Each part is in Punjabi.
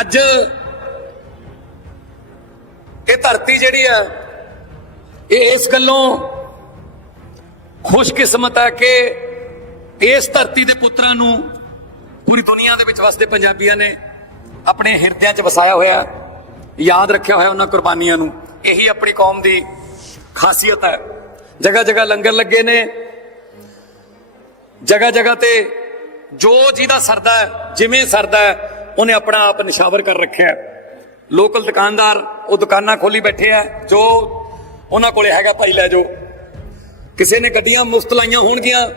ਅੱਜ ਇਹ ਧਰਤੀ ਜਿਹੜੀ ਆ, ਇਹ ਇਸ ਗੱਲੋਂ ਖੁਸ਼ਕਿਸਮਤ ਹੈ ਕਿ ਇਸ ਧਰਤੀ ਦੇ ਪੁੱਤਰਾਂ ਨੂੰ ਪੂਰੀ ਦੁਨੀਆ ਦੇ ਵਿੱਚ ਵਸਦੇ ਪੰਜਾਬੀਆਂ ਨੇ ਆਪਣੇ ਹਿਰਦਿਆਂ 'ਚ ਵਸਾਇਆ ਹੋਇਆ, ਯਾਦ ਰੱਖਿਆ ਹੋਇਆ ਉਹਨਾਂ ਕੁਰਬਾਨੀਆਂ ਨੂੰ। ਇਹੀ ਆਪਣੀ ਕੌਮ ਦੀ ਖਾਸੀਅਤ ਹੈ। ਜਗ੍ਹਾ ਜਗ੍ਹਾ ਲੰਗਰ ਲੱਗੇ ਨੇ। ਜਗ੍ਹਾ ਜਗ੍ਹਾ ਤੇ ਜੋ ਜਿਹਦਾ ਸਰਦਾ ਜਿਵੇਂ ਸਰਦਾ ਹੈ ਉਹਨੇ ਆਪਣਾ ਆਪ ਨਿਸ਼ਾਵਰ ਕਰ ਰੱਖਿਆ ਲੋਕਲ ਦੁਕਾਨਦਾਰ, ਉਹ ਦੁਕਾਨਾਂ ਖੋਲੀ ਬੈਠੇ ਆ। ਜੋ ਉਹਨਾਂ ਕੋਲੇ ਹੈਗਾ ਭਾਈ ਲੈ ਜਾਓ। ਕਿਸੇ ਨੇ ਗੱਡੀਆਂ ਮੁਫਤ ਲਾਈਆਂ ਹੋਣਗੀਆਂ।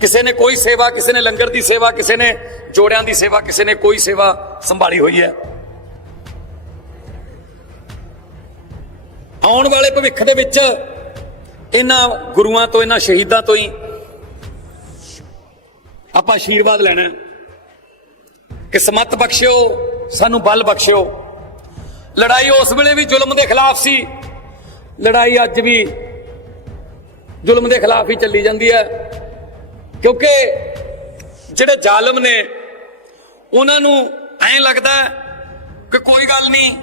ਕਿਸੇ ਨੇ ਕੋਈ ਸੇਵਾ, ਕਿਸੇ ਨੇ ਲੰਗਰ ਦੀ ਸੇਵਾ, ਕਿਸੇ ਨੇ ਜੋੜਿਆਂ ਦੀ ਸੇਵਾ, ਕਿਸੇ ਨੇ ਕੋਈ ਸੇਵਾ ਸੰਭਾਲੀ ਹੋਈ ਹੈ। ਆਉਣ ਵਾਲੇ ਭਵਿੱਖ ਦੇ ਵਿੱਚ ਇਹਨਾਂ ਗੁਰੂਆਂ ਤੋਂ, ਇਹਨਾਂ ਸ਼ਹੀਦਾਂ ਤੋਂ ਹੀ ਆਪਾਂ ਆਸ਼ੀਰਵਾਦ ਲੈਣਾ ਹੈ ਬਖਸ਼ਿਓ, ਸਾਨੂੰ ਬਲ ਬਖਸ਼ਿਓ। ਲੜਾਈ ਉਸ ਵੇਲੇ ਵੀ ਜ਼ੁਲਮ ਦੇ ਖਿਲਾਫ ਸੀ। ਲੜਾਈ ਅੱਜ ਵੀ ਜ਼ੁਲਮ ਦੇ ਖਿਲਾਫ ਹੀ ਚੱਲੀ ਜਾਂਦੀ ਹੈ। ਕਿਉਂਕਿ ਜਿਹੜੇ ਜ਼ਾਲਮ ਨੇ, ਉਹਨਾਂ ਨੂੰ ਐਂ ਲੱਗਦਾ ਕਿ ਕੋਈ ਗੱਲ ਨਹੀਂ,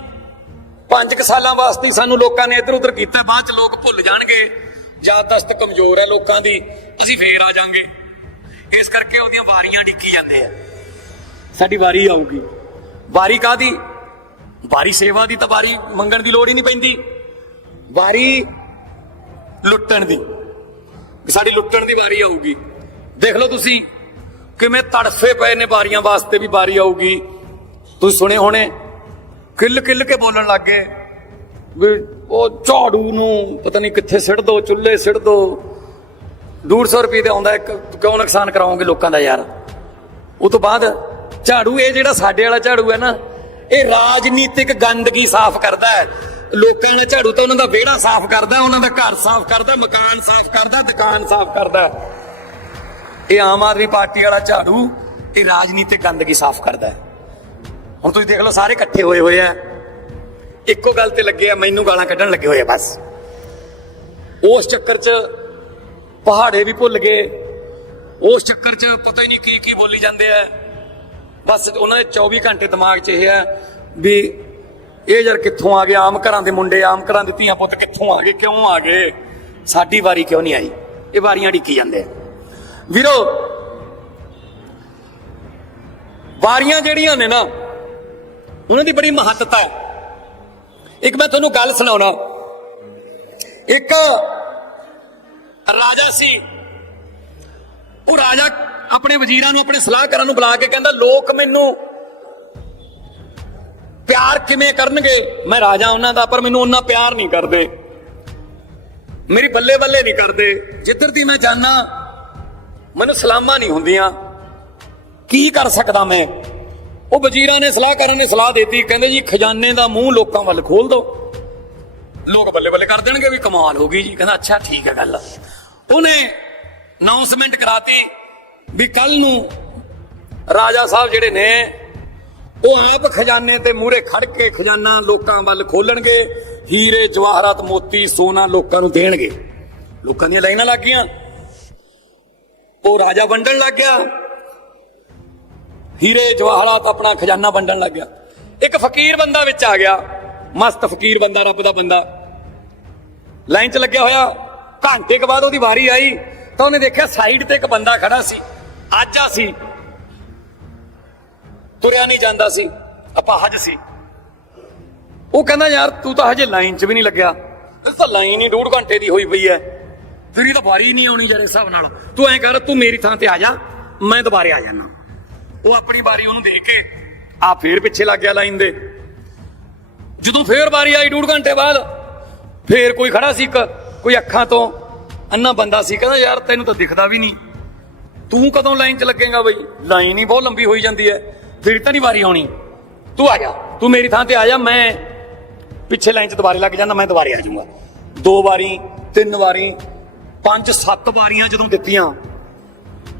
ਪੰਜ ਕੁ ਸਾਲਾਂ ਵਾਸਤੇ ਸਾਨੂੰ ਲੋਕਾਂ ਨੇ ਇੱਧਰ ਉੱਧਰ ਕੀਤਾ ਬਾਅਦ ਚ ਲੋਕ ਭੁੱਲ ਜਾਣਗੇ ਯਾਦਦਾਸ਼ਤ ਕਮਜ਼ੋਰ ਹੈ ਲੋਕਾਂ ਦੀ। ਅਸੀਂ ਫੇਰ ਆ ਜਾਾਂਗੇ। ਇਸ ਕਰਕੇ ਉਹਦੀਆਂ ਵਾਰੀਆਂ ਡਿੱਕੀ ਜਾਂਦੇ ਆ। ਸਾਡੀ ਵਾਰੀ ਆਊਗੀ। ਵਾਰੀ ਕਾਦੀ ਵਾਰੀ ਸੇਵਾ ਦੀ ਤਾਂ ਵਾਰੀ ਮੰਗਣ ਦੀ ਲੋੜ ਹੀ ਨਹੀਂ ਪੈਂਦੀ। ਵਾਰੀ ਲੁੱਟਣ ਦੀ। ਸਾਡੀ ਲੁੱਟਣ ਦੀ ਵਾਰੀ ਆਊਗੀ। ਦੇਖ ਲਓ ਤੁਸੀਂ, ਕਿਵੇਂ ਤੜਫੇ ਪਏ ਨੇ ਵਾਰੀਆਂ ਵਾਸਤੇ ਵੀ ਵਾਰੀ ਆਊਗੀ। ਤੁਸੀਂ ਸੁਣੇ ਹੋਣੇ ਕਿੱਲ ਕਿੱਲ ਕੇ ਬੋਲਣ ਲੱਗ ਗਏ। ਵੀ ਉਹ ਝਾੜੂ ਨੂੰ ਪਤਾ ਨਹੀਂ ਕਿੱਥੇ ਸਿੱਟ ਦੋ, ਚੁੱਲ੍ਹੇ ਸਿੱਟ ਦੋ। 150 ਰੁਪਏ ਤੇ ਆਉਂਦਾ ਇੱਕ, ਕਿਉਂ ਨੁਕਸਾਨ ਕਰਾਓਗੇ ਲੋਕਾਂ ਦਾ ਯਾਰ? ਉਹ ਤੋਂ ਬਾਅਦ ਝਾੜੂ, ਇਹ ਜਿਹੜਾ ਸਾਡੇ ਵਾਲਾ ਝਾੜੂ ਹੈ ਨਾ, ਇਹ ਰਾਜਨੀਤਿਕ ਗੰਦਗੀ ਸਾਫ਼ ਕਰਦਾ ਹੈ। ਲੋਕਾਂ ਦਾ ਝਾੜੂ ਤਾਂ ਉਹਨਾਂ ਦਾ ਵਿਹੜਾ ਸਾਫ਼ ਕਰਦਾ, ਉਹਨਾਂ ਦਾ ਘਰ ਸਾਫ਼ ਕਰਦਾ, ਮਕਾਨ ਸਾਫ਼ ਕਰਦਾ, ਦੁਕਾਨ ਸਾਫ਼ ਕਰਦਾ। ਇਹ ਆਮ ਆਦਮੀ ਪਾਰਟੀ ਵਾਲਾ ਝਾੜੂ, ਇਹ ਰਾਜਨੀਤਿਕ ਗੰਦਗੀ ਸਾਫ਼ ਕਰਦਾ ਹੈ। ਹੁਣ ਤੁਸੀਂ ਦੇਖ ਲਓ, ਸਾਰੇ ਇਕੱਠੇ ਹੋਏ ਹੋਏ ਆ। ਇੱਕੋ ਗੱਲ ਤੇ ਲੱਗੇ ਆ, ਮੈਨੂੰ ਗਾਲਾਂ ਕੱਢਣ ਲੱਗੇ ਹੋਏ ਆ, ਬਸ। ਉਸ ਚੱਕਰ 'ਚ ਪਹਾੜੇ ਵੀ ਭੁੱਲ ਗਏ। ਉਸ ਚੱਕਰ 'ਚ ਪਤਾ ਹੀ ਨਹੀਂ ਕੀ ਕੀ ਬੋਲੀ ਜਾਂਦੇ ਆ। ਬਸ ਉਹਨਾਂ ਦੇ 24 ਘੰਟੇ ਦਿਮਾਗ 'ਚ ਇਹ ਹੈ ਵੀ ਇਹ ਯਾਰ ਕਿੱਥੋਂ ਆ ਗਏ? ਆਮ ਘਰਾਂ ਦੇ ਮੁੰਡੇ, ਆਮ ਘਰਾਂ ਦੇ ਧੀਆਂ ਪੁੱਤ ਕਿੱਥੋਂ ਆ ਗਏ? ਕਿਉਂ ਆ ਗਏ? ਸਾਡੀ ਵਾਰੀ ਕਿਉਂ ਨਹੀਂ ਆਈ? ਇਹ ਵਾਰੀਆਂ ਢਿੱਕੀ ਜਾਂਦੇ ਵੀਰੋ, ਵਾਰੀਆਂ ਜਿਹੜੀਆਂ ਨੇ ਨਾ, ਉਹਨਾਂ ਦੀ ਬੜੀ ਮਹੱਤਤਾ ਹੈ। ਇੱਕ ਮੈਂ ਤੁਹਾਨੂੰ ਗੱਲ ਸੁਣਾਉਣਾ। ਇੱਕ ਰਾਜਾ ਸੀ, ਉਹ ਰਾਜਾ ਆਪਣੇ ਵਜ਼ੀਰਾਂ ਨੂੰ, ਆਪਣੇ ਸਲਾਹਕਾਰਾਂ ਨੂੰ ਬੁਲਾ ਕੇ ਕਹਿੰਦਾ, ਲੋਕ ਮੈਨੂੰ ਪਿਆਰ ਕਿਵੇਂ ਕਰਨਗੇ? ਮੈਂ ਰਾਜਾ ਉਹਨਾਂ ਦਾ, ਪਰ ਮੈਨੂੰ ਉਹਨਾਂ ਪਿਆਰ ਨਹੀਂ ਕਰਦੇ। ਮੇਰੀ ਬੱਲੇ ਬੱਲੇ ਨਹੀਂ ਕਰਦੇ। ਜਿੱਧਰ ਦੀ ਮੈਂ ਜਾਣਾ ਮੈਨੂੰ ਸਲਾਮਾਂ ਨਹੀਂ ਹੁੰਦੀਆਂ। ਕੀ ਕਰ ਸਕਦਾ ਮੈਂ? ਉਹ ਵਜ਼ੀਰਾਂ ਨੇ, ਸਲਾਹਕਾਰਾਂ ਨੇ ਸਲਾਹ ਦਿੱਤੀ। ਕਹਿੰਦੇ ਜੀ, ਖਜ਼ਾਨੇ ਦਾ ਮੂੰਹ ਲੋਕਾਂ ਵੱਲ ਖੋਲ ਦਿਓ। ਲੋਕ ਬੱਲੇ ਬੱਲੇ ਕਰ ਦੇਣਗੇ ਵੀ ਕਮਾਲ ਹੋ ਗਈ ਜੀ। ਕਹਿੰਦਾ, ਅੱਛਾ, ਠੀਕ ਹੈ ਗੱਲ। ਉਹਨੇ ਅਨਾਉਂਸਮੈਂਟ ਕਰਾਤੀ। ਵੀ ਕੱਲ ਨੂੰ ਰਾਜਾ ਸਾਹਿਬ ਜਿਹੜੇ ਨੇ, ਉਹ ਆਪ ਖਜ਼ਾਨੇ ਤੇ ਮੂਹਰੇ ਖੜ ਕੇ ਖਜ਼ਾਨਾ ਲੋਕਾਂ ਵੱਲ ਖੋਲਣਗੇ ਹੀਰੇ, ਜਵਾਹਰਾਤ, ਮੋਤੀ, ਸੋਨਾ ਲੋਕਾਂ ਨੂੰ ਦੇਣਗੇ। ਲੋਕਾਂ ਦੀਆਂ ਲਾਈਨਾਂ ਲੱਗ ਗਈਆਂ। ਉਹ ਰਾਜਾ ਵੰਡਣ ਲੱਗ ਗਿਆ। ਹੀਰੇ, ਜਵਾਹਰਾਤ ਆਪਣਾ ਖਜ਼ਾਨਾ ਵੰਡਣ ਲੱਗ ਗਿਆ। ਇੱਕ ਫਕੀਰ ਬੰਦਾ ਵਿੱਚ ਆ ਗਿਆ। ਮਸਤ ਫਕੀਰ ਬੰਦਾ, ਰੱਬ ਦਾ ਬੰਦਾ। ਲਾਈਨ 'ਚ ਲੱਗਿਆ ਹੋਇਆ। ਘੰਟੇ ਕੁ ਬਾਅਦ ਉਹਦੀ ਵਾਰੀ ਆਈ, ਤਾਂ ਉਹਨੇ ਦੇਖਿਆ ਸਾਈਡ ਤੇ ਇੱਕ ਬੰਦਾ ਖੜਾ ਸੀ। ਆਜਾ ਸੀ ਤੁਰਿਆ ਨਹੀਂ ਜਾਂਦਾ ਸੀ, ਆਪਾਂ ਹਜ ਸੀ। ਉਹ ਕਹਿੰਦਾ, ਯਾਰ, ਤੂੰ ਤਾਂ ਹਜੇ ਲਾਈਨ 'ਚ ਵੀ ਨਹੀਂ ਲੱਗਿਆ। ਇਹ ਤਾਂ ਲਾਈਨ ਹੀ ਡੂਢ ਘੰਟੇ ਦੀ ਹੋਈ ਪਈ ਐ ਤੇਰੀ ਤਾਂ ਵਾਰੀ ਨਹੀਂ ਆਉਣੀ ਯਾਰ ਇਸ ਹਿਸਾਬ ਨਾਲ। ਤੂੰ ਐਂ ਕਰ, ਤੂੰ ਮੇਰੀ ਥਾਂ ਤੇ ਆ ਜਾ, ਮੈਂ ਦੁਬਾਰੇ ਆ ਜਾਣਾ ਉਹ ਆਪਣੀ ਵਾਰੀ ਉਹਨੂੰ ਦੇਖ ਕੇ, ਆ ਫੇਰ ਪਿੱਛੇ ਲੱਗ ਗਿਆ ਲਾਈਨ ਦੇ। ਜਦੋਂ ਫੇਰ ਵਾਰੀ ਆਈ ਡੂਢ ਘੰਟੇ ਬਾਅਦ, ਫੇਰ ਕੋਈ ਖੜਾ ਸੀ ਇੱਕ, ਕੋਈ ਅੱਖਾਂ ਤੋਂ, ਅੰਨਾ ਬੰਦਾ ਸੀ। ਕਹਿੰਦਾ, ਯਾਰ, ਤੈਨੂੰ ਤਾਂ ਦਿਖਦਾ ਵੀ ਨਹੀਂ। ਤੂੰ ਕਦੋਂ ਲਾਈਨ 'ਚ ਲੱਗੇਗਾ ਬਈ? ਲਾਈਨ ਹੀ ਬਹੁਤ ਲੰਬੀ ਹੋਈ ਜਾਂਦੀ ਹੈ। ਤੇਰੀ ਤਾਂ ਨਹੀਂ ਵਾਰੀ ਆਉਣੀ। ਤੂੰ ਆ ਜਾ। ਤੂੰ ਮੇਰੀ ਥਾਂ ਤੇ ਆ ਜਾ। ਮੈਂ ਪਿੱਛੇ ਲਾਈਨ 'ਚ ਦੁਬਾਰੇ ਲੱਗ ਜਾਂਦਾ, ਮੈਂ ਦੁਬਾਰੇ ਆ ਜਾਊਂਗਾ। ਦੋ ਵਾਰੀ, ਤਿੰਨ ਵਾਰੀ, ਪੰਜ, ਸੱਤ ਵਾਰੀਆਂ ਜਦੋਂ ਦਿੱਤੀਆਂ,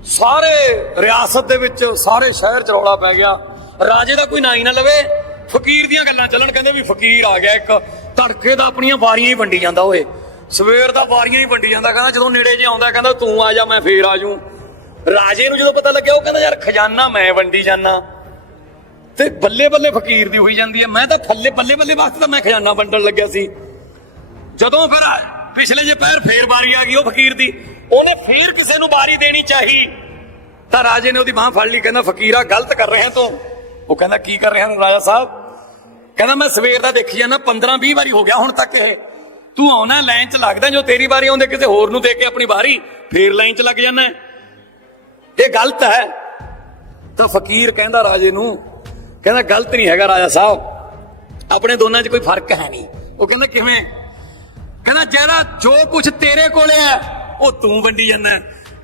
ਸਾਰੇ ਰਿਆਸਤ ਦੇ ਵਿੱਚ, ਸਾਰੇ ਸ਼ਹਿਰ 'ਚ ਰੌਲਾ ਪੈ ਗਿਆ। ਰਾਜੇ ਦਾ ਕੋਈ ਨਾਂ ਹੀ ਨਾ ਲਵੇ। ਫਕੀਰ ਦੀਆਂ ਗੱਲਾਂ ਚੱਲਣ, ਕਹਿੰਦੇ ਵੀ ਫਕੀਰ ਆ ਗਿਆ ਇੱਕ। ਧੜਕੇ ਦਾ ਆਪਣੀਆਂ ਵਾਰੀਆਂ ਹੀ ਵੰਡੀ ਜਾਂਦਾ, ਓਏ। ਸਵੇਰ ਦਾ ਵਾਰੀਆਂ ਹੀ ਵੰਡੀ ਜਾਂਦਾ, ਕਹਿੰਦਾ ਜਦੋਂ ਨੇੜੇ ਜੇ ਆਉਂਦਾ, ਕਹਿੰਦਾ ਤੂੰ ਆ ਜਾ, ਮੈਂ ਫੇਰ ਆ ਜੂ ਰਾਜੇ ਨੂੰ ਜਦੋਂ ਪਤਾ ਲੱਗਿਆ, ਉਹ ਕਹਿੰਦਾ, ਯਾਰ, ਖਜ਼ਾਨਾ ਮੈਂ ਵੰਡੀ ਜਾਨਾ ਤੇ ਬੱਲੇ ਬੱਲੇ ਫਕੀਰ ਦੀ ਹੋਈ ਜਾਂਦੀ ਹੈ। ਮੈਂ ਤਾਂ ਥੱਲੇ ਬੱਲੇ ਬੱਲੇ ਵਾਸਤੇ ਤਾਂ ਮੈਂ ਖਜ਼ਾਨਾ ਵੰਡਣ ਲੱਗਿਆ ਸੀ। ਜਦੋਂ ਫਿਰ ਪਿਛਲੇ ਜੇ ਪੈਰ ਫੇਰ ਵਾਰੀ ਆ ਗਈ ਉਹ ਫਕੀਰ ਦੀ। ਉਹਨੇ ਫੇਰ ਕਿਸੇ ਨੂੰ ਵਾਰੀ ਦੇਣੀ ਚਾਹੀ। ਤਾਂ ਰਾਜੇ ਨੇ ਉਹਦੀ ਬਾਹ ਫੜ ਲਈ, ਕਹਿੰਦਾ, ਫਕੀਰਾ, ਗਲਤ ਕਰ ਰਿਹਾ ਤੂੰ। ਉਹ ਕਹਿੰਦਾ, ਕੀ ਕਰ ਰਿਹਾ ਰਾਜਾ ਸਾਹਿਬ? ਕਹਿੰਦਾ, ਮੈਂ ਸਵੇਰ ਦਾ ਦੇਖੀ ਜਾਂਦਾ 15 20 ਵਾਰੀ ਹੋ ਗਿਆ ਹੁਣ ਤੱਕ ਇਹ। ਤੂੰ ਆਉਣਾ, ਲਾਈਨ 'ਚ ਲੱਗਦਾ, ਜੋ ਤੇਰੀ ਵਾਰੀ ਆਉਂਦੇ, ਕਿਸੇ ਹੋਰ ਨੂੰ ਦੇ ਕੇ ਆਪਣੀ ਵਾਰੀ, ਫੇਰ ਲਾਈਨ 'ਚ ਲੱਗ ਜਾਂਦਾ ਇਹ ਗਲਤ ਹੈ। ਤਾਂ ਫਕੀਰ ਕਹਿੰਦਾ ਰਾਜੇ ਨੂੰ, ਕਹਿੰਦਾ ਗਲਤ ਨਹੀਂ ਹੈਗਾ ਰਾਜਾ ਸਾਹਿਬ। ਆਪਣੇ ਦੋਨਾਂ 'ਚ ਕੋਈ ਫ਼ਰਕ ਹੈ ਨਹੀਂ। ਉਹ ਕਹਿੰਦਾ ਕਿਵੇਂ? ਕਹਿੰਦਾ ਜਿਹੜਾ ਜੋ ਕੁਝ ਤੇਰੇ ਕੋਲੇ ਹੈ, ਉਹ ਤੂੰ ਵੰਡੀ ਜਾਂਦਾ।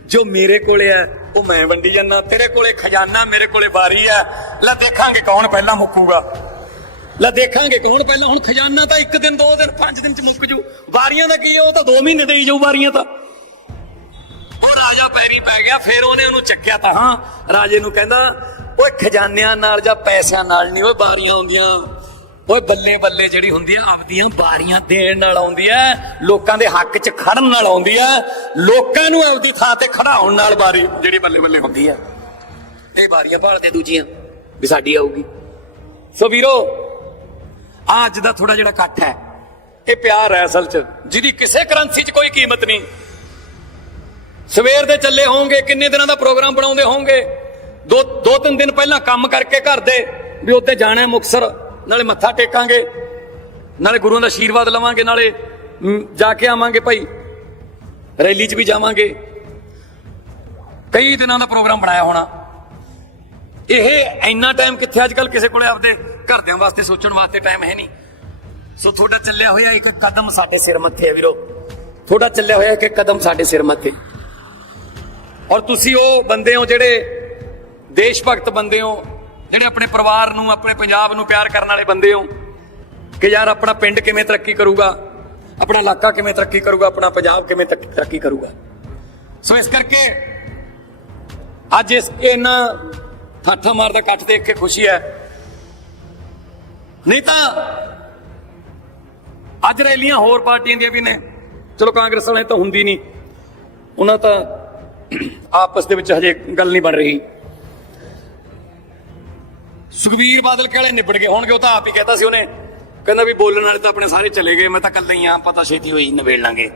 ਜੋ ਮੇਰੇ ਕੋਲੇ ਹੈ, ਉਹ ਮੈਂ ਵੰਡੀ ਜਾਂਦਾ। ਤੇਰੇ ਕੋਲੇ ਖਜ਼ਾਨਾ, ਮੇਰੇ ਕੋਲੇ ਵਾਰੀ ਹੈ। ਲੈ ਦੇਖਾਂਗੇ ਕੌਣ ਪਹਿਲਾਂ ਮੁੱਕੂਗਾ। ਲੈ ਦੇਖਾਂਗੇ ਕੌਣ ਪਹਿਲਾਂ। ਹੁਣ ਖਜ਼ਾਨਾ ਤਾਂ ਇੱਕ ਦਿਨ, ਦੋ ਦਿਨ, ਪੰਜ ਦਿਨ ਚ ਮੁੱਕ ਜੂ। ਵਾਰੀਆਂ ਦਾ ਕੀ ਹੈ? ਉਹ ਤਾਂ 2 ਮਹੀਨੇ ਦੇ ਹੀ ਜਾਊ ਵਾਰੀਆਂ ਤਾਂ। ਉਹ ਰਾਜਾ ਪੈਰੀ ਪੈ ਗਿਆ, ਫਿਰ ਉਹਨੇ ਉਹਨੂੰ ਚੱਕਿਆ ਤਾਂ। ਹਾਂ, ਰਾਜੇ ਨੂੰ ਕਹਿੰਦਾ, ਓਏ, ਖਜ਼ਾਨਿਆਂ ਨਾਲ ਜਾਂ ਪੈਸਿਆਂ ਨਾਲ ਨਹੀਂ ਓਏ, ਬਾਰੀਆਂ ਹੁੰਦੀਆਂ। ਓਏ ਬੱਲੇ ਬੱਲੇ ਜਿਹੜੀ ਹੁੰਦੀ ਆ, ਆਪਦੀਆਂ ਬਾਰੀਆਂ ਦੇਣ ਨਾਲ ਆਉਂਦੀ ਐ, ਲੋਕਾਂ ਦੇ ਹੱਕ 'ਚ ਖੜਨ ਨਾਲ ਆਉਂਦੀ ਐ, ਲੋਕਾਂ ਨੂੰ ਆਪਦੀ ਥਾਂ ਤੇ ਖੜਾਉਣ ਨਾਲ ਬਾਰੀ ਜਿਹੜੀ ਬੱਲੇ ਬੱਲੇ ਹੁੰਦੀ ਐ। ਇਹ ਬਾਰੀਆਂ ਭਾਲਦੇ ਦੂਜੀਆਂ, ਵੀ ਸਾਡੀ ਆਊਗੀ। ਸੋ ਵੀਰੋ, ਆਹ ਅੱਜ ਦਾ ਥੋੜਾ ਜਿਹੜਾ ਇਕੱਠ ਹੈ, ਇਹ ਪਿਆਰ ਹੈ ਅਸਲ 'ਚ, ਜਿਹਦੀ ਕਿਸੇ ਕਰੰਸੀ 'ਚ ਕੋਈ ਕੀਮਤ ਨਹੀਂ। ਸਵੇਰ ਦੇ ਚੱਲੇ ਹੋਵੋਗੇ, ਕਿੰਨੇ ਦਿਨਾਂ ਦਾ ਪ੍ਰੋਗਰਾਮ ਬਣਾਉਂਦੇ ਹੋਵੋਗੇ? ਦੋ ਦੋ, ਤਿੰਨ ਦਿਨ ਪਹਿਲਾਂ ਕੰਮ ਕਰਕੇ ਘਰ ਦੇ ਵੀ ਉੱਤੇ ਜਾਣਾ ਹੈ ਮੁਕਸਰ ਨਾਲੇ ਮੱਥਾ ਟੇਕਾਂਗੇ, ਨਾਲੇ ਗੁਰੂਆਂ ਦਾ ਆਸ਼ੀਰਵਾਦ ਲਵਾਂਗੇ, ਨਾਲੇ ਜਾ ਕੇ ਆਵਾਂਗੇ ਭਾਈ, ਰੈਲੀ 'ਚ ਵੀ ਜਾਵਾਂਗੇ। ਕਈ ਦਿਨਾਂ ਦਾ ਪ੍ਰੋਗਰਾਮ ਬਣਾਇਆ ਹੋਣਾ। ਇਹ ਇੰਨਾ ਟਾਈਮ ਕਿੱਥੇ ਅੱਜ ਕੱਲ ਕਿਸੇ ਕੋਲੇ ਆਪਦੇ ਘਰਦਿਆਂ ਵਾਸਤੇ ਸੋਚਣ ਵਾਸਤੇ ਟਾਈਮ ਹੈ ਨਹੀਂ। ਸੋ ਤੁਹਾਡਾ ਚੱਲਿਆ ਹੋਇਆ ਇੱਕ ਕਦਮ ਸਾਡੇ ਸਿਰ ਮੱਥੇ ਹੈ ਵੀਰੋ। ਤੁਹਾਡਾ ਚੱਲਿਆ ਹੋਇਆ ਇੱਕ ਕਦਮ ਸਾਡੇ ਸਿਰ ਮੱਥੇ। ਔਰ ਤੁਸੀਂ ਉਹ ਬੰਦੇ ਹੋ ਜਿਹੜੇ ਦੇਸ਼ ਭਗਤ ਬੰਦੇ ਹੋ, ਜਿਹੜੇ ਆਪਣੇ ਪਰਿਵਾਰ ਨੂੰ, ਆਪਣੇ ਪੰਜਾਬ ਨੂੰ ਪਿਆਰ ਕਰਨ ਵਾਲੇ ਬੰਦੇ ਹੋ, ਕਿ ਯਾਰ ਆਪਣਾ ਪਿੰਡ ਕਿਵੇਂ ਤਰੱਕੀ ਕਰੂਗਾ, ਆਪਣਾ ਇਲਾਕਾ ਕਿਵੇਂ ਤਰੱਕੀ ਕਰੂਗਾ, ਆਪਣਾ ਪੰਜਾਬ ਕਿਵੇਂ ਤਰ- ਤਰੱਕੀ ਕਰੂਗਾ। ਸੋ ਇਸ ਕਰਕੇ ਅੱਜ ਇਸ, ਇਹਨਾਂ ਠਾਠਾ ਮਾਰਦਾ ਇਕੱਠ ਦੇਖ ਕੇ ਖੁਸ਼ੀ ਹੈ। ਨਹੀਂ ਤਾਂ ਅੱਜ ਰੈਲੀਆਂ ਹੋਰ ਪਾਰਟੀਆਂ ਦੀਆਂ ਵੀ ਨੇ। ਚਲੋ ਕਾਂਗਰਸ ਵਾਲੇ ਤਾਂ ਹੁੰਦੀ ਨਹੀਂ। ਉਹਨਾਂ ਤਾਂ ਆਪਸ ਦੇ ਵਿੱਚ ਹਜੇ ਗੱਲ ਨਹੀਂ ਬਣ ਰਹੀ। ਸੁਖਬੀਰ ਬਾਦਲ ਕਿਹੜੇ ਨਿਬੜ ਗਏ? ਹੋਣਗੇ, ਉਹ ਤਾਂ ਆਪ ਹੀ ਕਹਿੰਦਾ ਸੀ ਉਹਨੇ। ਕਹਿੰਦਾ ਵੀ ਬੋਲਣ ਵਾਲੇ ਤਾਂ ਆਪਣੇ ਸਾਰੇ ਚਲੇ ਗਏ, ਮੈਂ ਤਾਂ ਇਕੱਲੇ ਹੀ ਆ ਪਤਾ ਛੇਤੀ ਹੋਈ ਨਵੇੜ ਲਾਂਗੇ।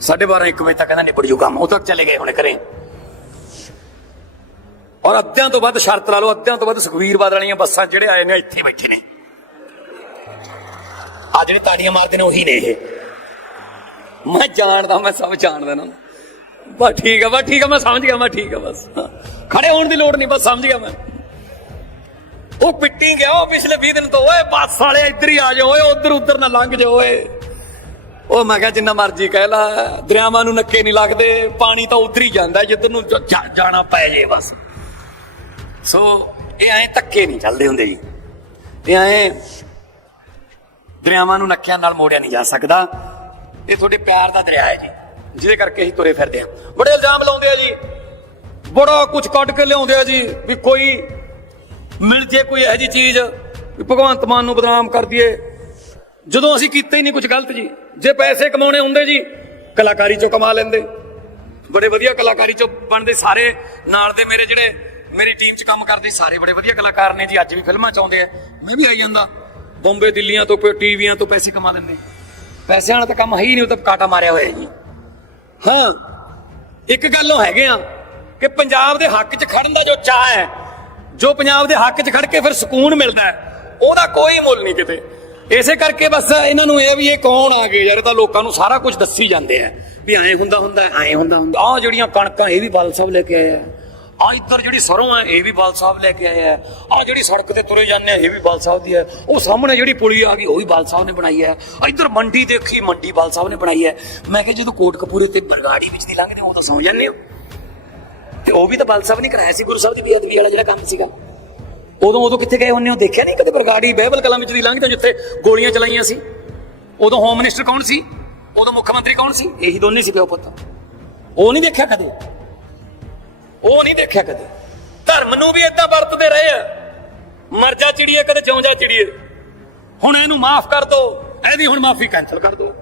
12:30 1 ਵਜੇ ਤੱਕ ਕਹਿੰਦਾ ਨਿਬੜ ਜੂ ਕੰਮ, ਉਹ ਤੱਕ ਚਲੇ ਗਏ ਹੁਣੇ ਘਰੇ। ਔਰ ਅੱਧਿਆਂ ਤੋਂ ਵੱਧ ਸ਼ਰਤ ਲਾ ਲਓ, ਅੱਧਿਆਂ ਤੋਂ ਵੱਧ ਸੁਖਬੀਰ ਬਾਦਲ ਵਾਲੀਆਂ ਬੱਸਾਂ ਜਿਹੜੇ ਆਏ ਨੇ, ਇੱਥੇ ਬੈਠੇ ਨੇ। ਆ ਜਿਹੜੇ ਤਾੜੀਆਂ ਮਾਰਦੇ ਨੇ, ਉਹੀ ਨੇ ਇਹ। ਮੈਂ ਜਾਣਦਾ, ਮੈਂ ਸਭ ਜਾਣਦਾ ਨਾ। ਬਸ ਠੀਕ ਆ, ਬਸ ਠੀਕ ਆ, ਮੈਂ ਸਮਝ ਗਿਆ, ਮੈਂ ਠੀਕ ਆ, ਬਸ। ਖੜੇ ਹੋਣ ਦੀ ਲੋੜ ਨਹੀਂ, ਬਸ ਸਮਝ ਗਿਆ ਮੈਂ। ਉਹ ਪਿੱਟੀ ਗਿਆ ਉਹ ਪਿਛਲੇ 20 ਦਿਨ ਤੋਂ, ਓਏ ਬੱਸ ਵਾਲੇ ਇੱਧਰ ਹੀ ਆ ਜਾਓ, ਓਏ ਉਧਰ ਉਧਰ ਨਾ ਲੰਘ ਜਾਓ, ਓਏ। ਉਹ ਮੈਂ ਕਿਹਾ ਜਿੰਨਾ ਮਰਜ਼ੀ ਕਹਿ ਲਾ, ਦਰਿਆਵਾਂ ਨੂੰ ਨੱਕੇ ਨਹੀਂ ਲੱਗਦੇ, ਪਾਣੀ ਤਾਂ ਉਧਰ ਹੀ ਜਾਂਦਾ, ਜਿੱਧਰ ਨੂੰ ਜਾਣਾ ਪੈ ਜੇ ਬਸ। ਸੋ ਇਹ ਐਂ ਧੱਕੇ ਨਹੀਂ ਚੱਲਦੇ ਹੁੰਦੇ ਜੀ। ਇਹ ਐਂ ਦਰਿਆਵਾਂ ਨੂੰ ਨੱਕਿਆਂ ਨਾਲ ਮੋੜਿਆ ਨਹੀਂ ਜਾ ਸਕਦਾ। ਇਹ ਤੁਹਾਡੇ ਪਿਆਰ ਦਾ ਦਰਿਆ ਹੈ ਜੀ। ਜਿਹਦੇ ਕਰਕੇ ਅਸੀਂ ਤੁਰੇ ਫਿਰਦੇ ਆ ਬੜੇ ਇਲਜ਼ਾਮ ਲਾਉਂਦੇ ਆ ਜੀ। ਬੜਾ ਕੁਝ ਕੱਢ ਕੇ ਲਿਆਉਂਦੇ ਆ ਜੀ ਵੀ ਕੋਈ ਮਿਲ ਜੇ ਕੋਈ ਇਹੋ ਜੀ ਚੀਜ਼, ਵੀ ਭਗਵੰਤ ਮਾਨ ਨੂੰ ਬਦਨਾਮ ਕਰ ਦਈਏ। ਜਦੋਂ ਅਸੀਂ ਕੀਤਾ ਹੀ ਨਹੀਂ ਕੁਝ ਗਲਤ ਜੀ। ਜੇ ਪੈਸੇ ਕਮਾਉਣੇ ਹੁੰਦੇ ਜੀ, ਕਲਾਕਾਰੀ ਚੋਂ ਕਮਾ ਲੈਂਦੇ। ਬੜੇ ਵਧੀਆ ਕਲਾਕਾਰੀ ਚੋਂ ਬਣਦੇ ਸਾਰੇ ਨਾਲ ਦੇ ਮੇਰੇ ਜਿਹੜੇ ਮੇਰੀ ਟੀਮ 'ਚ ਕੰਮ ਕਰਦੇ ਸਾਰੇ ਬੜੇ ਵਧੀਆ ਕਲਾਕਾਰ ਨੇ ਜੀ। ਅੱਜ ਵੀ ਫਿਲਮਾਂ 'ਚ ਆਉਂਦੇ ਆ। ਮੈਂ ਵੀ ਆਈ ਜਾਂਦਾ। ਬੰਬੇ, ਦਿੱਲੀਆਂ ਤੋਂ ਟੀਵੀਆਂ ਤੋਂ ਪੈਸੇ ਕਮਾ ਲੈਂਦੇ। ਪੈਸਿਆਂ ਵਾਲਾ ਤਾਂ ਕੰਮ ਹੈ ਹੀ ਨਹੀਂ, ਉਹ ਤਾਂ ਕਾਟਾ ਮਾਰਿਆ ਹੋਇਆ ਜੀ। ਹਾਂ, ਇੱਕ ਗੱਲੋਂ ਹੈਗੇ ਆ ਕਿ ਪੰਜਾਬ ਦੇ ਹੱਕ 'ਚ ਖੜਨ ਦਾ ਜੋ ਚਾਹ ਹੈ, ਜੋ ਪੰਜਾਬ ਦੇ ਹੱਕ 'ਚ ਖੜ ਕੇ ਫਿਰ ਸਕੂਨ ਮਿਲਦਾ ਹੈ, ਉਹਦਾ ਕੋਈ ਮੁੱਲ ਨਹੀਂ ਕਿਤੇ। ਇਸੇ ਕਰਕੇ ਬਸ ਇਹਨਾਂ ਨੂੰ ਇਹ ਵੀ ਇਹ ਕੌਣ ਆ ਗਏ ਯਾਰ ਤਾਂ ਲੋਕਾਂ ਨੂੰ ਸਾਰਾ ਕੁਝ ਦੱਸੀ ਜਾਂਦੇ ਆ, ਵੀ ਐਂ ਹੁੰਦਾ ਹੁੰਦਾ, ਐਂ ਹੁੰਦਾ ਹੁੰਦਾ। ਆ ਜਿਹੜੀਆਂ ਕਣਕਾਂ, ਇਹ ਵੀ ਬਾਲ ਸਾਹਿਬ ਲੈ ਕੇ ਆਏ ਆ ਇੱਧਰ ਜਿਹੜੀ ਸਰੋਂ ਹੈ, ਇਹ ਵੀ ਬਾਲ ਸਾਹਿਬ ਲੈ ਕੇ ਆਏ ਆ। ਆ ਜਿਹੜੀ ਸੜਕ ਤੇ ਤੁਰੇ ਜਾਂਦੇ ਆ, ਇਹ ਵੀ ਬਾਲ ਸਾਹਿਬ ਦੀ ਹੈ। ਉਹ ਸਾਹਮਣੇ ਜਿਹੜੀ ਪੁਲੀ ਆ ਗਈ, ਉਹ ਵੀ ਬਾਲ ਸਾਹਿਬ ਨੇ ਬਣਾਈ ਹੈ। ਇੱਧਰ ਮੰਡੀ ਦੇਖੀ, ਮੰਡੀ ਬਾਲ ਸਾਹਿਬ ਨੇ ਬਣਾਈ ਹੈ। ਮੈਂ ਕਿਹਾ ਜਦੋਂ ਕੋਟਕਪੂਰੇ ਤੇ ਬਰਗਾੜੀ ਵਿੱਚ ਦੀ ਲੰਘਦੇ ਉਹ ਤਾਂ ਸਮਝ ਜਾਂਦੇ ਹੋ। ਤੇ ਉਹ ਵੀ ਤਾਂ ਬਾਲ ਸਾਹਿਬ ਨੇ ਕਰਾਇਆ ਸੀ, ਗੁਰੂ ਸਾਹਿਬ ਦੀ ਬੇਅਦਬੀ ਵਾਲਾ ਜਿਹੜਾ ਕੰਮ ਸੀਗਾ। ਉਦੋਂ ਉਦੋਂ ਕਿੱਥੇ ਗਏ ਹੁੰਨੇ ਉਹ ਦੇਖਿਆ ਨਹੀਂ ਕਦੇ ਬਰਗਾੜੀ, ਬਹਿਬਲ ਕਲਾਂ ਵਿੱਚ ਦੀ ਲੰਘਦੇ ਜਿੱਥੇ ਗੋਲੀਆਂ ਚਲਾਈਆਂ ਸੀ? ਉਦੋਂ ਹੋਮ ਮਿਨਿਸਟਰ ਕੌਣ ਸੀ? ਉਦੋਂ ਮੁੱਖ ਮੰਤਰੀ ਕੌਣ ਸੀ? ਇਹੀ ਦੋਨੇ ਸੀ ਪਿਓ ਪੁੱਤ। ਉਹ ਨਹੀਂ ਦੇਖਿਆ ਕਦੇ? ਉਹ ਨਹੀਂ ਦੇਖਿਆ ਕਦੇ। ਧਰਮ ਨੂੰ ਵੀ ਏਦਾਂ ਵਰਤਦੇ ਰਹੇ ਆ। ਮਰ ਜਾ ਚਿੜੀਏ, ਕਦੇ ਜਿਉਂ ਜਾ ਚਿੜੀਏ। ਹੁਣ ਇਹਨੂੰ ਮਾਫ ਕਰ ਦੋ। ਇਹਦੀ ਹੁਣ ਮਾਫੀ ਕੈਨਸਲ ਕਰ ਦੋ।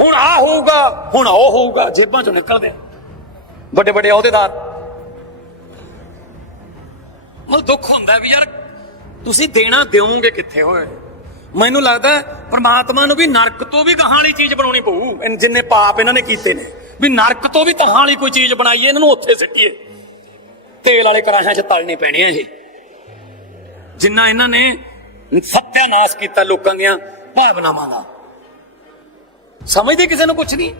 ਹੁਣ ਆ ਹੋਊਗਾ, ਹੁਣ ਉਹ ਹੋਊਗਾ, ਜੇਬਾਂ ਚੋਂ ਨਿਕਲਦੇ ਵੱਡੇ ਵੱਡੇ ਅਹੁਦੇਦਾਰ। ਮਤਲਬ ਦੁੱਖ ਹੁੰਦਾ ਵੀ ਯਾਰ, ਤੁਸੀਂ ਦੇਣਾ ਦਿਓਗੇ ਕਿੱਥੇ ਹੋਏ? ਮੈਨੂੰ ਲੱਗਦਾ ਪਰਮਾਤਮਾ ਨੂੰ ਵੀ ਨਰਕ ਤੋਂ ਵੀ ਗਾਹਾਂ ਵਾਲੀ ਚੀਜ਼ ਬਣਾਉਣੀ ਪਊ। ਜਿੰਨੇ ਪਾਪ ਇਹਨਾਂ ਨੇ ਕੀਤੇ ਨੇ। ਵੀ ਨਰਕ ਤੋਂ ਵੀ ਤਹਾਂ ਵਾਲੀ ਕੋਈ ਚੀਜ਼ ਬਣਾਈਏ, ਇਹਨਾਂ ਨੂੰ ਉੱਥੇ ਸਿੱਟੀਏ। ਤੇਲ ਵਾਲੇ ਕਰਾਹਾਂ 'ਚ ਤਲਣੇ ਪੈਣੇ ਆ ਇਹ। ਜਿੰਨਾ ਇਹਨਾਂ ਨੇ ਸੱਤਿਆਨਾਸ਼ ਕੀਤਾ ਲੋਕਾਂ ਦੀਆਂ ਭਾਵਨਾਵਾਂ ਦਾ। ਸਮਝਦੇ ਕਿਸੇ ਨੂੰ ਕੁਝ ਨਹੀਂ?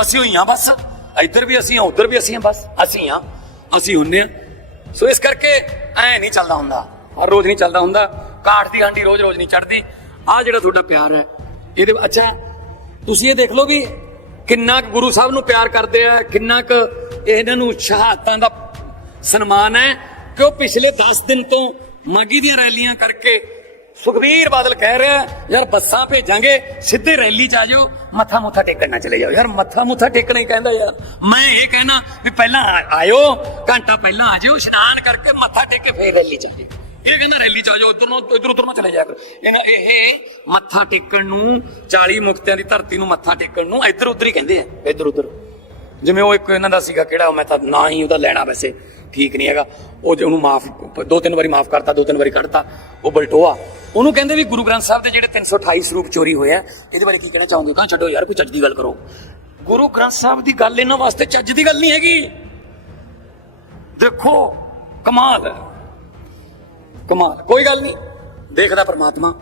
ਅਸੀਂ ਹੋਈਆਂ ਬਸ। ਇੱਧਰ ਵੀ ਅਸੀਂ ਆ, ਉੱਧਰ ਵੀ ਅਸੀਂ ਆ, ਬਸ ਅਸੀਂ ਆ, ਅਸੀਂ ਹੁੰਨੇ ਆ। ਸੋ ਇਸ ਕਰਕੇ ਐ ਨਹੀਂ ਚੱਲਦਾ ਹੁੰਦਾ। ਹਰ ਰੋਜ਼ ਨਹੀਂ ਚੱਲਦਾ ਹੁੰਦਾ। ਕਾਠ ਦੀ ਹਾਂਡੀ ਰੋਜ਼ ਰੋਜ਼ ਨਹੀਂ ਚੜਦੀ ਆ ਜਿਹੜਾ ਤੁਹਾਡਾ ਪਿਆਰ ਹੈ, ਇਹਦੇ ਅੱਛਾ ਤੁਸੀਂ ਇਹ ਦੇਖ ਲਓ ਵੀ ਕਿੰਨਾ ਕੁ ਗੁਰੂ ਸਾਹਿਬ ਨੂੰ ਪਿਆਰ ਕਰਦੇ ਆ, ਕਿੰਨਾ ਕੁ ਇਹਨਾਂ ਨੂੰ ਸ਼ਹਾਦਤਾਂ ਦਾ ਸਨਮਾਨ ਹੈ। ਕਿ ਉਹ ਪਿਛਲੇ 10 ਦਿਨ ਤੋਂ ਮਾਗੀ ਦੀਆਂ ਰੈਲੀਆਂ ਕਰਕੇ ਸੁਖਬੀਰ ਬਾਦਲ ਕਹਿ ਰਿਹਾ ਯਾਰ ਬੱਸਾਂ ਭੇਜਾਂਗੇ, ਸਿੱਧੇ ਰੈਲੀ ਚ ਆ ਜਾਓ, ਮੱਥਾ ਮੁੱਥਾ ਟੇਕਣ ਨਾ ਚਲੇ ਜਾਓ। ਯਾਰ ਮੱਥਾ ਮੁੱਥਾ ਟੇਕਣਾ ਹੀ ਕਹਿੰਦਾ ਯਾਰ। ਮੈਂ ਇਹ ਕਹਿਣਾ ਵੀ ਪਹਿਲਾਂ ਆ- ਆਇਓ, ਘੰਟਾ ਪਹਿਲਾਂ ਆ ਜਾਓ ਇਸ਼ਨਾਨ ਕਰਕੇ ਮੱਥਾ ਟੇਕ ਕੇ ਫੇਰ ਰੈਲੀ ਚ ਆ ਜਾਓ ਇਹ ਕਹਿੰਦਾ ਰੈਲੀ ਚ ਆ ਜਾਓ ਉਧਰ ਨੂੰ, ਇਧਰ ਉਧਰ ਨੂੰ ਚਲੇ ਜਾਇਆ ਕਰ। ਇਹਨਾਂ ਇਹ ਮੱਥਾ ਟੇਕਣ ਨੂੰ 40 ਮੁਕਤਿਆਂ ਦੀ ਧਰਤੀ ਨੂੰ ਮੱਥਾ ਟੇਕਣ ਨੂੰ ਇੱਧਰ ਉੱਧਰ ਹੀ ਕਹਿੰਦੇ ਆ, ਇੱਧਰ ਉੱਧਰ। ਜਿਵੇਂ ਉਹ ਇੱਕ ਇਹਨਾਂ ਦਾ ਸੀਗਾ ਕਿਹੜਾ ਮੈਂ ਤਾਂ ਨਾ ਹੀ ਉਹਦਾ ਲੈਣਾ ਵੈਸੇ, ਠੀਕ ਨਹੀਂ ਹੈਗਾ। ਉਹ ਜੇ ਉਹਨੂੰ ਮਾਫ, ਦੋ ਤਿੰਨ ਵਾਰੀ ਮਾਫ ਕਰਤਾ, ਦੋ ਤਿੰਨ ਵਾਰੀ ਕੱਢਤਾ, ਉਹ ਬਲਟੋਆ। ਉਹਨੂੰ ਕਹਿੰਦੇ ਵੀ ਗੁਰੂ ਗ੍ਰੰਥ ਸਾਹਿਬ ਦੇ ਜਿਹੜੇ 328 ਸਰੂਪ ਚੋਰੀ ਹੋਏ ਆ, ਇਹਦੇ ਬਾਰੇ ਕੀ ਕਹਿਣਾ ਚਾਹੋਗੇ? ਕਹਾਂ ਛੱਡੋ ਯਾਰ, ਕੋਈ ਚੱਜ ਦੀ ਗੱਲ ਕਰੋ। ਗੁਰੂ ਗ੍ਰੰਥ ਸਾਹਿਬ ਦੀ ਗੱਲ ਇਹਨਾਂ ਵਾਸਤੇ ਚੱਜ ਦੀ ਗੱਲ ਨਹੀਂ ਹੈਗੀ। ਦੇਖੋ, ਕਮਾਲ ਹੈ। ਕਮਾਲ ਕੋਈ ਗੱਲ ਨਹੀਂ। ਦੇਖਦਾ ਪਰਮਾਤਮਾ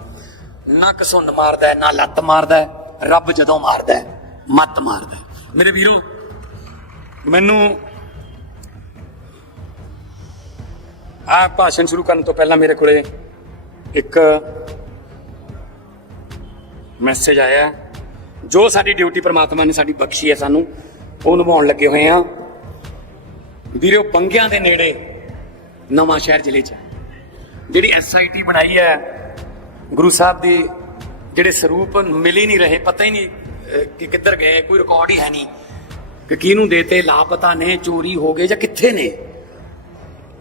ਨਾ ਕਸੁੰਨ ਮਾਰਦਾ, ਨਾ ਲੱਤ ਮਾਰਦਾ, ਰੱਬ ਜਦੋਂ ਮਾਰਦਾ, ਮੱਤ ਮਾਰਦਾ। ਮੇਰੇ ਵੀਰੋ, ਮੈਨੂੰ ਆ ਭਾਸ਼ਣ ਸ਼ੁਰੂ ਕਰਨ ਤੋਂ ਪਹਿਲਾਂ ਮੇਰੇ ਕੋਲੇ ਇੱਕ ਮੈਸੇਜ ਆਇਆ। ਜੋ ਸਾਡੀ ਡਿਊਟੀ ਪ੍ਰਮਾਤਮਾ ਨੇ ਸਾਡੀ ਬਖਸ਼ੀ ਹੈ ਸਾਨੂੰ, ਉਹ ਨਿਭਾਉਣ ਲੱਗੇ ਹੋਏ ਆ। ਵੀਰੋ ਪੰਗਿਆਂ ਦੇ ਨੇੜੇ ਨਵਾਂ ਸ਼ਹਿਰ ਜ਼ਿਲ੍ਹੇ 'ਚ ਜਿਹੜੀ ਐਸਆਈਟੀ ਬਣਾਈ ਹੈ, ਗੁਰੂ ਸਾਹਿਬ ਦੇ ਜਿਹੜੇ ਸਰੂਪ ਮਿਲ ਹੀ ਨਹੀਂ ਰਹੇ, ਪਤਾ ਹੀ ਨਹੀਂ ਕਿ ਕਿੱਧਰ ਗਏ, ਕੋਈ ਰਿਕਾਰਡ ਹੀ ਹੈ ਨਹੀਂ। ਕਿ ਕਿਹਨੂੰ ਦੇਤੇ, ਲਾਪਤਾ ਨੇ, ਚੋਰੀ ਹੋ ਗਏ ਜਾਂ ਕਿੱਥੇ ਨੇ?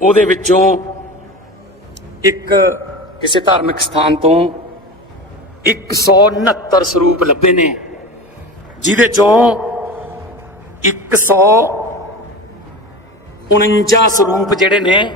ਉਹਦੇ ਵਿੱਚੋਂ ਇੱਕ ਕਿਸੇ ਧਾਰਮਿਕ ਸਥਾਨ ਤੋਂ 169 ਸਰੂਪ ਲੱਭੇ ਨੇ, ਜਿਹਦੇ ਚੋਂ 149 ਸਰੂਪ ਜਿਹੜੇ ਨੇ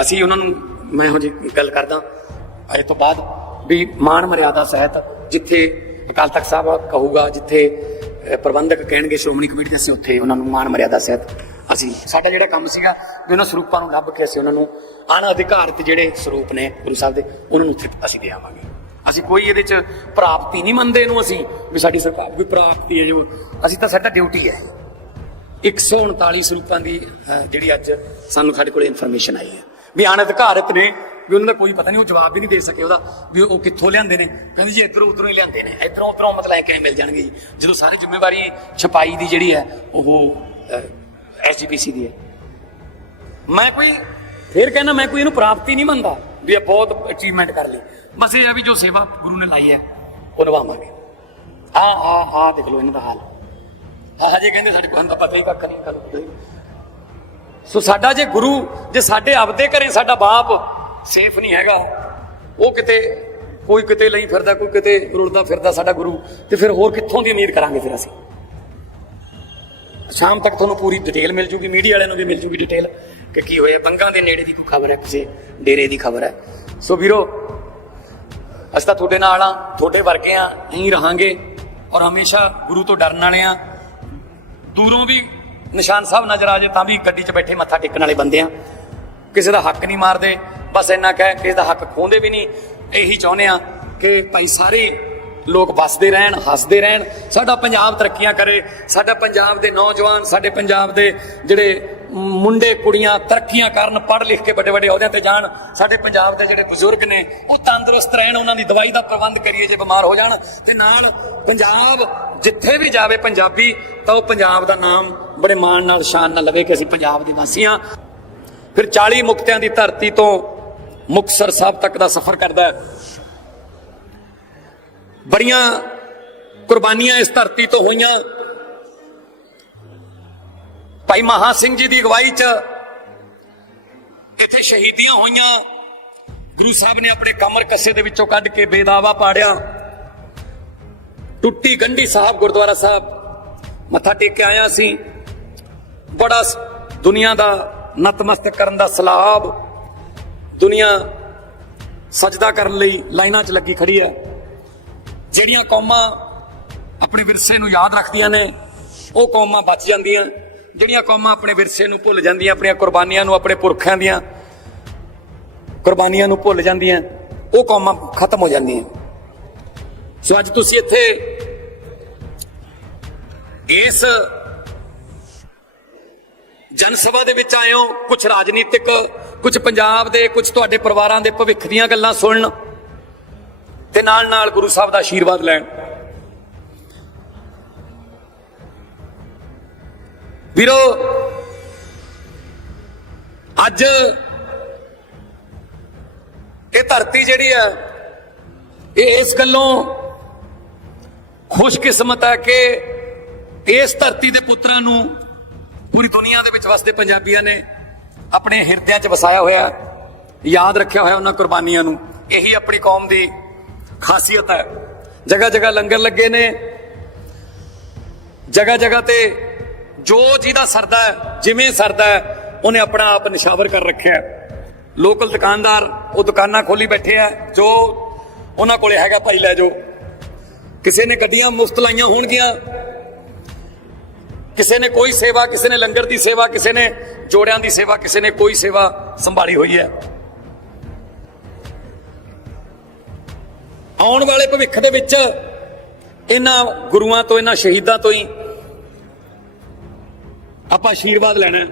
ਅਸੀਂ ਉਹਨਾਂ ਨੂੰ, ਮੈਂ ਇਹੋ ਜਿਹੀ ਗੱਲ ਕਰਦਾ ਇਹ ਤੋਂ ਬਾਅਦ ਵੀ ਮਾਣ ਮਰਿਆਦਾ ਸਹਿਤ ਜਿੱਥੇ ਅਕਾਲ ਤਖਤ ਸਾਹਿਬ ਕਹੂਗਾ, ਜਿੱਥੇ ਪ੍ਰਬੰਧਕ ਕਹਿਣਗੇ, ਸ਼੍ਰੋਮਣੀ ਕਮੇਟੀ ਦੇ ਅਸੀਂ ਉੱਥੇ ਉਹਨਾਂ ਨੂੰ ਮਾਣ ਮਰਿਆਦਾ ਸਹਿਤ ਅਸੀਂ, ਸਾਡਾ ਜਿਹੜਾ ਕੰਮ ਸੀਗਾ ਵੀ ਉਹਨਾਂ ਸਰੂਪਾਂ ਨੂੰ ਲੱਭ ਕੇ ਅਸੀਂ ਉਹਨਾਂ ਨੂੰ ਅਣ ਅਧਿਕਾਰਿਤ ਜਿਹੜੇ ਸਰੂਪ ਨੇ ਗੁਰੂ ਸਾਹਿਬ ਦੇ, ਉਹਨਾਂ ਨੂੰ ਉੱਥੇ ਅਸੀਂ ਦੇ ਆਵਾਂਗੇ। ਅਸੀਂ ਕੋਈ ਇਹਦੇ ਚ ਪ੍ਰਾਪਤੀ ਨਹੀਂ ਮੰਨਦੇ ਇਹਨੂੰ ਅਸੀਂ, ਵੀ ਸਾਡੀ ਸਰਕਾਰ ਕੋਈ ਪ੍ਰਾਪਤੀ ਹੈ ਜੋ, ਅਸੀਂ ਤਾਂ ਸਾਡਾ ਡਿਊਟੀ ਹੈ। 139 ਸਰੂਪਾਂ ਦੀ ਜਿਹੜੀ ਅੱਜ ਸਾਨੂੰ ਸਾਡੇ ਕੋਲ ਇਨਫੋਰਮੇਸ਼ਨ ਆਈ ਹੈ। ਵੀ ਅਣਅਧਿਕਾਰਤ ਨੇ, ਵੀ ਉਹਨਾਂ ਦਾ ਕੋਈ ਪਤਾ ਨਹੀਂ, ਉਹ ਜਵਾਬ ਵੀ ਨਹੀਂ ਦੇ ਸਕੇ ਉਹਦਾ, ਵੀ ਉਹ ਕਿੱਥੋਂ ਲਿਆਂਦੇ ਨੇ। ਕਹਿੰਦੇ ਜੀ ਇਧਰੋਂ ਉਧਰੋਂ ਹੀ ਲਿਆਂਦੇ ਨੇ, ਇਧਰੋਂ ਉਧਰੋਂ ਮਤਲਬ ਐ ਕਿਵੇਂ ਮਿਲ ਜਾਣਗੇ ਜੀ? ਜਦੋਂ ਸਾਰੀ ਜ਼ਿੰਮੇਵਾਰੀ ਛਪਾਈ ਦੀ ਜਿਹੜੀ ਹੈ, ਉਹ ਐਸਜੀਪੀਸੀ ਦੀ ਹੈ। ਮੈਂ ਕੋਈ, ਫੇਰ ਕਹਿੰਦਾ ਮੈਂ ਕੋਈ ਇਹਨੂੰ ਪ੍ਰਾਪਤੀ ਨਹੀਂ ਮੰਨਦਾ, ਵੀ ਇਹ ਬਹੁਤ ਅਚੀਵਮੈਂਟ ਕਰ ਲਈ ਬਸ ਇਹ ਆ ਵੀ ਜੋ ਸੇਵਾ ਗੁਰੂ ਨੇ ਲਾਈ ਹੈ, ਉਹ ਨਿਭਾਵਾਂਗੇ। ਆ ਆ ਆ ਦੇਖ ਲਓ ਇਹਨਾਂ ਦਾ ਹਾਲ। ਹਜੇ ਕਹਿੰਦੇ ਸਾਡੇ ਕੋਲ ਤਾਂ ਪਤਾ ਹੀ ਕੱਖ ਨਹੀਂ ਕੱਲ ਸੋ ਸਾਡਾ ਜੇ ਗੁਰੂ, ਜੇ ਸਾਡੇ ਆਪਦੇ ਘਰੇ ਸਾਡਾ ਬਾਪ ਸੇਫ ਨਹੀਂ ਹੈਗਾ, ਉਹ ਕਿਤੇ, ਕੋਈ ਕਿਤੇ ਲਈ ਫਿਰਦਾ, ਕੋਈ ਕਿਤੇ ਰੁਲਦਾ ਫਿਰਦਾ ਸਾਡਾ ਗੁਰੂ, ਤੇ ਫਿਰ ਹੋਰ ਕਿੱਥੋਂ ਦੀ ਉਮੀਦ ਕਰਾਂਗੇ ਫਿਰ ਅਸੀਂ? ਸ਼ਾਮ ਤੱਕ ਤੁਹਾਨੂੰ ਪੂਰੀ ਡਿਟੇਲ ਮਿਲ ਜੂਗੀ ਮੀਡੀਆ ਵਾਲਿਆਂ ਨੂੰ ਵੀ ਮਿਲ ਜੂਗੀ ਡਿਟੇਲ ਕਿ ਕੀ ਹੋਇਆ, ਬੰਗਾਂ ਦੇ ਨੇੜੇ ਦੀ ਕੋਈ ਖਬਰ ਹੈ, ਕਿਸੇ ਡੇਰੇ ਦੀ ਖਬਰ ਹੈ। ਸੋ ਵੀਰੋ, ਅਸੀਂ ਤਾਂ ਤੁਹਾਡੇ ਨਾਲ ਆ ਤੁਹਾਡੇ ਵਰਗੇ ਆ ਨਹੀਂ ਰਹਾਂਗੇ ਔਰ ਹਮੇਸ਼ਾ ਗੁਰੂ ਤੋਂ ਡਰਨ ਵਾਲੇ ਆ ਦੂਰੋਂ ਵੀ ਨਿਸ਼ਾਨ ਸਾਹਿਬ ਨਜ਼ਰ ਆ ਜੇ ਤਾਂ ਵੀ ਗੱਡੀ 'ਚ ਬੈਠੇ ਮੱਥਾ ਟੇਕਣ ਵਾਲੇ ਬੰਦੇ ਆ। ਕਿਸੇ ਦਾ ਹੱਕ ਨਹੀਂ ਮਾਰਦੇ, ਬਸ ਇੰਨਾ ਕਹਿ, ਕਿਸੇ ਦਾ ਹੱਕ ਖੋਹਦੇ ਵੀ ਨਹੀਂ। ਇਹੀ ਚਾਹੁੰਦੇ ਆ ਕਿ ਭਾਈ ਸਾਰੇ ਲੋਕ ਵੱਸਦੇ ਰਹਿਣ, ਹੱਸਦੇ ਰਹਿਣ। ਸਾਡਾ ਪੰਜਾਬ ਤਰੱਕੀਆਂ ਕਰੇ, ਸਾਡਾ ਪੰਜਾਬ ਦੇ ਨੌਜਵਾਨ, ਸਾਡੇ ਪੰਜਾਬ ਦੇ ਜਿਹੜੇ ਮੁੰਡੇ ਕੁੜੀਆਂ ਤਰੱਕੀਆਂ ਕਰਨ, ਪੜ੍ਹ ਲਿਖ ਕੇ ਵੱਡੇ ਵੱਡੇ ਅਹੁਦਿਆਂ ਤੇ ਜਾਣ। ਸਾਡੇ ਪੰਜਾਬ ਦੇ ਜਿਹੜੇ ਬਜ਼ੁਰਗ ਨੇ, ਉਹ ਤੰਦਰੁਸਤ ਰਹਿਣ, ਉਹਨਾਂ ਦੀ ਦਵਾਈ ਦਾ ਪ੍ਰਬੰਧ ਕਰੀਏ ਜੇ ਬਿਮਾਰ ਹੋ ਜਾਣ। ਤੇ ਨਾਲ ਪੰਜਾਬ ਜਿੱਥੇ ਵੀ ਜਾਵੇ ਪੰਜਾਬੀ, ਤਾਂ ਉਹ ਪੰਜਾਬ ਦਾ ਨਾਮ ਬੜੇ ਮਾਣ ਨਾਲ, ਸ਼ਾਨ ਨਾਲ ਲਵੇ ਕਿ ਅਸੀਂ ਪੰਜਾਬ ਦੇ ਵਾਸੀ ਹਾਂ। ਫਿਰ 40 ਮੁਕਤਿਆਂ ਦੀ ਧਰਤੀ ਤੋਂ ਮੁਕਤਸਰ ਸਾਹਿਬ ਤੱਕ ਦਾ ਸਫ਼ਰ ਕਰਦਾ ਬੜੀਆਂ ਕੁਰਬਾਨੀਆਂ ਇਸ ਧਰਤੀ ਤੋਂ ਹੋਈਆਂ। ਭਾਈ ਮਹਾ ਸਿੰਘ ਜੀ ਦੀ ਅਗਵਾਈ 'ਚ ਇੱਥੇ ਸ਼ਹੀਦੀਆਂ ਹੋਈਆਂ। ਗੁਰੂ ਸਾਹਿਬ ਨੇ ਆਪਣੇ ਕਮਰ ਕੱਸੇ ਦੇ ਵਿੱਚੋਂ ਕੱਢ ਕੇ ਬੇਦਾਵਾ ਪਾੜਿਆ। ਟੁੱਟੀ ਗੰਢੀ ਸਾਹਿਬ ਗੁਰਦੁਆਰਾ ਸਾਹਿਬ ਮੱਥਾ ਟੇਕ ਕੇ ਆਇਆ ਸੀ। ਬੜਾ ਸ- ਦੁਨੀਆ ਦਾ ਨਤਮਸਤਕ ਕਰਨ ਦਾ ਸਲਾਬ ਦੁਨੀਆ ਸਜਦਾ ਕਰਨ ਲਈ ਲਾਈਨਾਂ 'ਚ ਲੱਗੀ ਖੜੀ ਹੈ। ਜਿਹੜੀਆਂ ਕੌਮਾਂ ਆਪਣੇ ਵਿਰਸੇ ਨੂੰ ਯਾਦ ਰੱਖਦੀਆਂ ਨੇ, ਉਹ ਕੌਮਾਂ ਬਚ ਜਾਂਦੀਆਂ। ਜਿਹੜੀਆਂ ਕੌਮਾਂ ਆਪਣੇ ਵਿਰਸੇ ਨੂੰ ਭੁੱਲ ਜਾਂਦੀਆਂ, ਆਪਣੀਆਂ ਕੁਰਬਾਨੀਆਂ ਨੂੰ ਆਪਣੇ ਪੁਰਖਿਆਂ ਦੀਆਂ ਕੁਰਬਾਨੀਆਂ ਨੂੰ ਭੁੱਲ ਜਾਂਦੀਆਂ, ਉਹ ਕੌਮਾਂ ਖਤਮ ਹੋ ਜਾਂਦੀਆਂ। ਸੋ ਅੱਜ ਤੁਸੀਂ ਇੱਥੇ ਇਸ ਜਨ ਸਭਾ ਦੇ ਵਿੱਚ ਆਏ ਹੋ। ਕੁਝ ਰਾਜਨੀਤਿਕ ਕੁਝ ਪੰਜਾਬ ਦੇ ਕੁਝ ਤੁਹਾਡੇ ਪਰਿਵਾਰਾਂ ਦੇ ਭਵਿੱਖ ਦੀਆਂ ਗੱਲਾਂ ਸੁਣਨ ਤੇ ਨਾਲ ਨਾਲ ਗੁਰੂ ਸਾਹਿਬ ਦਾ ਆਸ਼ੀਰਵਾਦ ਲੈਣ। ਵੀਰੋ, ਅੱਜ ਇਹ ਧਰਤੀ ਜਿਹੜੀ ਹੈ ਇਹ ਇਸ ਗੱਲੋਂ ਖੁਸ਼ਕਿਸਮਤ ਹੈ ਕਿ ਇਸ ਧਰਤੀ ਦੇ ਪੁੱਤਰਾਂ ਨੂੰ ਪੂਰੀ ਦੁਨੀਆ ਦੇ ਵਿੱਚ ਵਸਦੇ ਪੰਜਾਬੀਆਂ ਨੇ ਆਪਣੇ ਹਿਰਦਿਆਂ 'ਚ ਵਸਾਇਆ ਹੋਇਆ, ਯਾਦ ਰੱਖਿਆ ਹੋਇਆ ਉਹਨਾਂ ਕੁਰਬਾਨੀਆਂ ਨੂੰ। ਇਹੀ ਆਪਣੀ ਕੌਮ ਦੀ ਖਾਸੀਅਤ ਹੈ। ਜਗ੍ਹਾ ਜਗ੍ਹਾ ਲੰਗਰ ਲੱਗੇ ਨੇ। ਜਗ੍ਹਾ ਜਗ੍ਹਾ ਤੇ ਜੋ ਜਿਹਦਾ ਸਰਦਾ ਜਿਵੇਂ ਸਰਦਾ ਹੈ, ਉਹਨੇ ਆਪਣਾ ਆਪ ਨਿਸ਼ਾਵਰ ਕਰ ਰੱਖਿਆ ਲੋਕਲ ਦੁਕਾਨਦਾਰ ਉਹ ਦੁਕਾਨਾਂ ਖੋਲੀ ਬੈਠੇ ਆ, ਜੋ ਉਹਨਾਂ ਕੋਲੇ ਹੈਗਾ, ਭਾਈ ਲੈ ਜਾਓ। ਕਿਸੇ ਨੇ ਗੱਡੀਆਂ ਮੁਫਤ ਲਾਈਆਂ ਹੋਣਗੀਆਂ। ਕਿਸੇ ਨੇ ਕੋਈ ਸੇਵਾ, ਕਿਸੇ ਨੇ ਲੰਗਰ ਦੀ ਸੇਵਾ, ਕਿਸੇ ਨੇ ਜੋੜਿਆਂ ਦੀ ਸੇਵਾ, ਕਿਸੇ ਨੇ ਕੋਈ ਸੇਵਾ ਸੰਭਾਲੀ ਹੋਈ ਹੈ। ਆਉਣ ਵਾਲੇ ਭਵਿੱਖ ਦੇ ਵਿੱਚ ਇਹਨਾਂ ਗੁਰੂਆਂ ਤੋਂ, ਇਹਨਾਂ ਸ਼ਹੀਦਾਂ ਤੋਂ ਹੀ ਆਪਾਂ ਆਸ਼ੀਰਵਾਦ ਲੈਣਾ